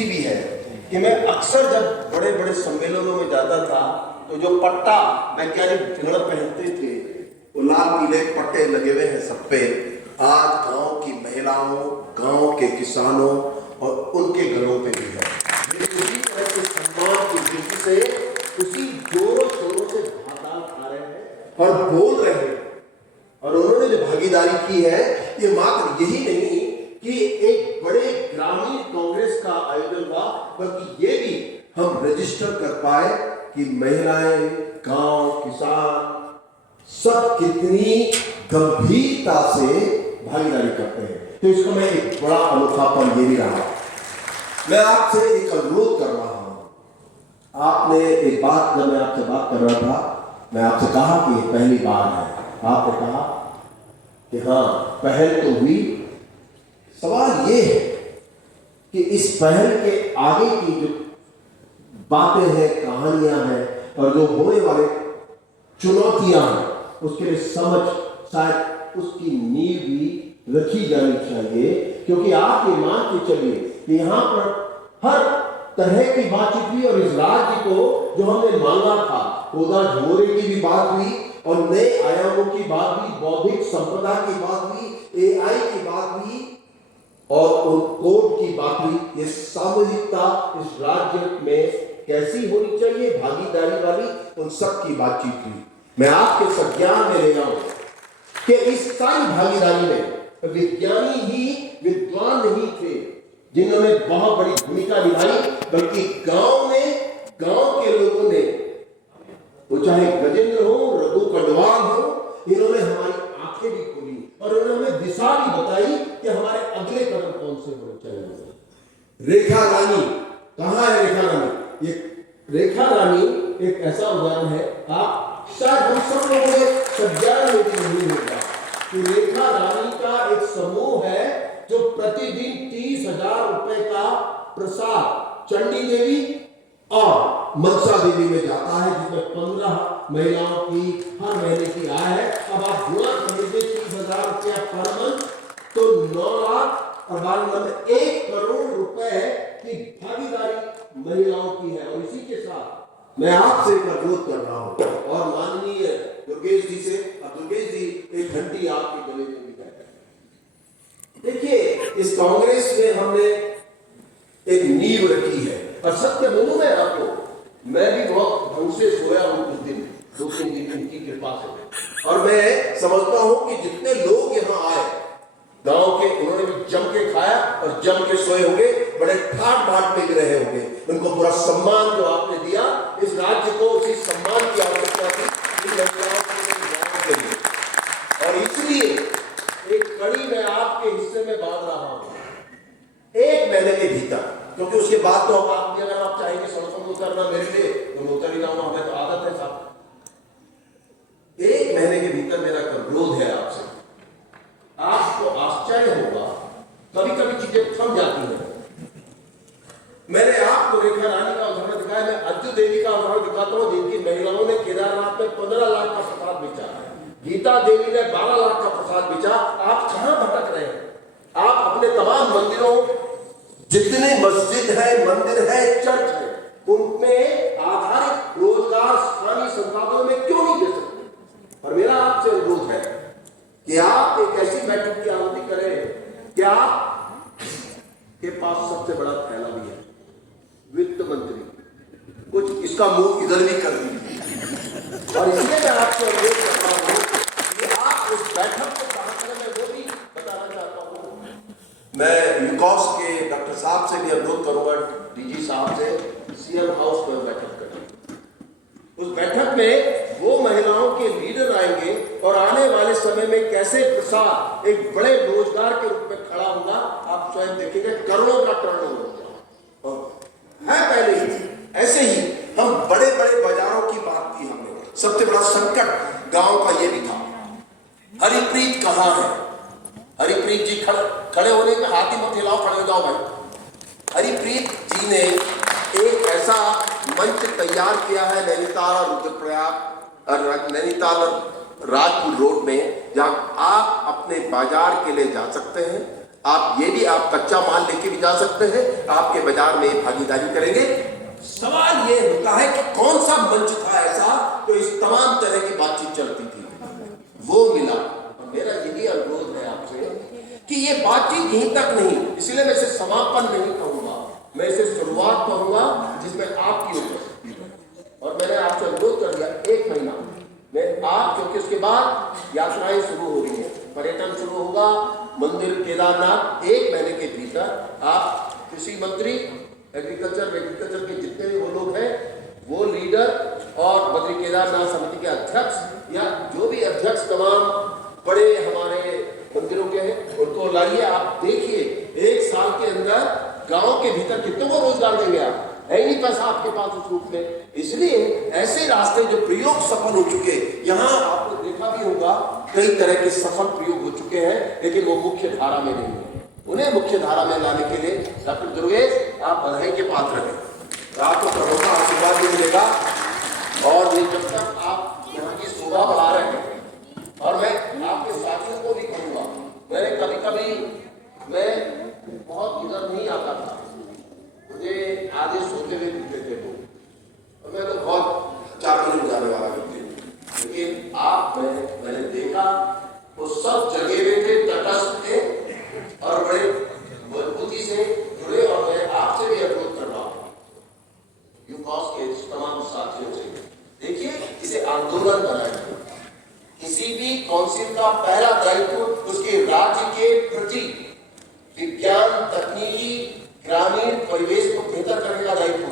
खुशी भी है कि मैं अक्सर जब बड़े बड़े सम्मेलनों में जाता था तो जो पट्टा वैज्ञानिक भिंगड़ पहनते थे, वो लाल पीले पट्टे लगे हुए हैं सब पे। आज गांव की महिलाओं, गांव के किसानों और उनके घरों पे भी है। उसी तरह के सम्मान की दृष्टि से उसी जोरों शोरों से भाताल खा रहे हैं और बोल रहे हैं। और उन्होंने जो भागीदारी की है, ये मात्र यही नहीं कि एक बड़े ग्रामीण कांग्रेस का आयोजन हुआ, बल्कि ये भी हम रजिस्टर कर पाए कि महिलाएं, गांव, किसान सब कितनी गंभीरता से भागीदारी करते हैं। तो इसको मैं एक बड़ा अनोखापन ये भी रहा। मैं आपसे एक अनुरोध कर रहा हूं। आपने एक बात, जब मैं आपसे बात कर रहा था, मैं आपसे कहा कि ये पहली बार है। आपने कहा कि हाँ, पहल तो हुई। सवाल ये है कि इस पहल के आगे की जो बातें हैं, कहानियां हैं और जो होने वाले चुनौतियां हैं, उसके लिए समझ, शायद उसकी नींव भी रखी जानी चाहिए। क्योंकि आप ये मान के चलिए कि यहाँ पर हर तरह की बातचीत हुई और इस राज्य को जो हमने मांगा था, ओदा झोरे की भी बात हुई और नए आयामों की बात हुई, बौद्धिक संपदा की बात हुई, AI की बात हुई और उन कोड की बात हुई। ये सामूहिकता इस राज्य में कैसी होनी चाहिए, भागीदारी वाली, उन सब की बातचीत हुई। मैं आपके संज्ञान में ले जाऊं कि इस सारी भागीदारी में विज्ञानी ही विद्वान नहीं थे जिन्होंने बहुत बड़ी भूमिका निभाई, बल्कि गांव के लोगों ने, वो चाहे गजेंद्र हो, रघु कंडवाल हो, इन्होंने हमारी आंखें भी खोली और उन्होंने हमें दिशा भी बताई कि हमारे अगले कदम कौन से होने चाहिए। रेखा रानी कहाँ है? रेखा रानी, ये रेखा रानी एक ऐसा उदाहरण है, आप शायद हम सब लोगों ने संज्ञान में भी नहीं होगा कि रेखा रानी का एक समूह है जो प्रतिदिन 30,000 रुपए का प्रसाद चंडी देवी और मनसा देवी में जाता है, जिसमें 15 महिलाओं की हर महीने की आय है। अब आप गुणा कर लीजिए 30,000 रुपया पर मंथ, तो 9 लाख और 1 करोड़ रुपए की भागीदारी महिलाओं की है। और इसी के साथ मैं आपसे एक अनुरोध कर रहा हूं और माननीय दुर्गेश जी से, अब दुर्गेश जी एक घंटी आपके गले में भी है। देखिए, इस कांग्रेस में हमने एक नींव रखी है और सत्य बोलूं मैं आपको, मैं भी बहुत ढंग से सोया हूं कुछ दिन, 2-3 दिन इनकी कृपा से। और मैं समझता हूं कि जितने लोग यहाँ आए गांव के, उन्होंने भी जम के खाया और जम के सोए होंगे, बड़े ठाट बाट में रहे होंगे। उनको पूरा सम्मान जो आपने दिया, इस राज्य को उसी सम्मान की आवश्यकता थी के लिए। और इसलिए एक कड़ी मैं आपके हिस्से में बांध रहा हूं 1 महीने के भीतर, क्योंकि उसके बाद तो आप अगर आप चाहेंगे सड़कों को उतरना मेरे लिए, तो मैं उतर ही जाऊंगा, हमें तो आदत है साहब। 1 महीने के भीतर मेरा अनुरोध है आपसे। आपको आश्चर्य होगा, कभी कभी चीजें थम जाती हैं। मैंने आपको रेखा रानी का उदाहरण दिखाया, मैं अज्जू देवी का उदाहरण दिखाता हूं, जिनकी महिलाओं ने केदारनाथ में 15 लाख का प्रसाद बेचा है। गीता देवी ने 12 लाख का प्रसाद बेचा। आप कहां भटक रहे हैं? आप अपने तमाम मंदिरों, जितने मस्जिद है, मंदिर है, चर्च है, उनमें आधारित रोजगार स्थानीय संसाधनों में क्यों नहीं दे सकते? और मेरा आपसे अनुरोध है कि आप एक ऐसी बैठक की आहुति करें कि आपके पास सबसे बड़ा थैला भी है, वित्त मंत्री, कुछ इसका मुंह इधर भी कर दीजिए। और इसलिए मैं आपसे अनुरोध कर रहा हूं कि आप उस बैठक को कहां करें, मैं वो भी बताना चाहता हूं। मैं यूकॉस के डॉक्टर साहब से भी अनुरोध करूंगा, DG साहब से, CM हाउस में बैठक करें। उस बैठक में वो महिलाओं के लीडर आएंगे और आने वाले समय में कैसे प्रसाद एक बड़े रोजगार के रूप में खड़ा होगा, आप स्वयं देखेंगे। करोड़ों का टर्नओवर है पहले ही। ऐसे ही हम बड़े बड़े बाजारों की बात की हमने। सबसे बड़ा संकट गांव का ये भी था। हरिप्रीत कहाँ है? हरिप्रीत जी खड़े होने में हाथ ही मत हिलाओ, खड़े हो जाओ भाई। हरिप्रीत जी ने एक ऐसा मंच तैयार किया है नैनीताल और रुद्रप्रयाग, नैनीताल और राजपुर रोड में, जहां आप अपने बाजार के लिए जा सकते हैं, आप ये भी आप कच्चा माल लेके भी जा सकते हैं, आपके बाजार में भागीदारी करेंगे। सवाल ये होता है कि कौन सा मंच था ऐसा तो इस तमाम तरह की बातचीत चलती थी, वो मिला। और मेरा यही अनुरोध है आपसे कि ये बातचीत यहीं तक नहीं, इसलिए मैं इसे समापन नहीं कहूंगा, मैं इसे शुरुआत कहूंगा जिसमें आपकी उपस्थिति है। और मैंने आपसे अनुरोध कर दिया 1 महीना में आप, क्योंकि उसके बाद यात्राएं शुरू हो रही है, पर्यटन शुरू होगा, मंदिर केदारनाथ, 1 महीने के भीतर आप कृषि मंत्री, एग्रीकल्चर के जितने भी वो लोग हैं, वो लीडर और बद्री केदारनाथ समिति के अध्यक्ष या जो भी अध्यक्ष तमाम बड़े हमारे मंदिरों के हैं, उनको लाइए। आप देखिए 1 साल के अंदर गांव के भीतर कितनों को रोजगार देंगे आप, है ही नहीं पैसा आपके पास उस रूप में। इसलिए ऐसे रास्ते जो प्रयोग सफल हो चुके, यहाँ आपने देखा भी होगा कई तरह के सफल प्रयोग हो चुके हैं, लेकिन वो मुख्य धारा में नहीं है। उन्हें मुख्य धारा में लाने के लिए डॉक्टर दुर्गेश आप बधाई के पात्र हैं, आपको करोड़ों का आशीर्वाद भी मिलेगा। और ये जब तक आप यहाँ की शोभा बढ़ा रहे हैं, और मैं आपके साथियों को भी कहूँगा, मैंने कभी मैं बहुत इधर नहीं आता था, मुझे आधे सोते हुए दिखते थे लोग, और मैं तो बहुत 4 मिनट जाने वाला व्यक्ति हूँ, लेकिन आप मैंने देखा वो सब जगह में थे, तटस्थ थे और बड़े मजबूती से जुड़े। और मैं आपसे भी अनुरोध कर रहा हूँ यूकॉस के तमाम साथियों से, देखिए इसे आंदोलन बनाएं। किसी भी काउंसिल का पहला दायित्व उसके राज्य के प्रति विज्ञान, तकनीकी, ग्रामीण परिवेश को बेहतर करने का दायित्व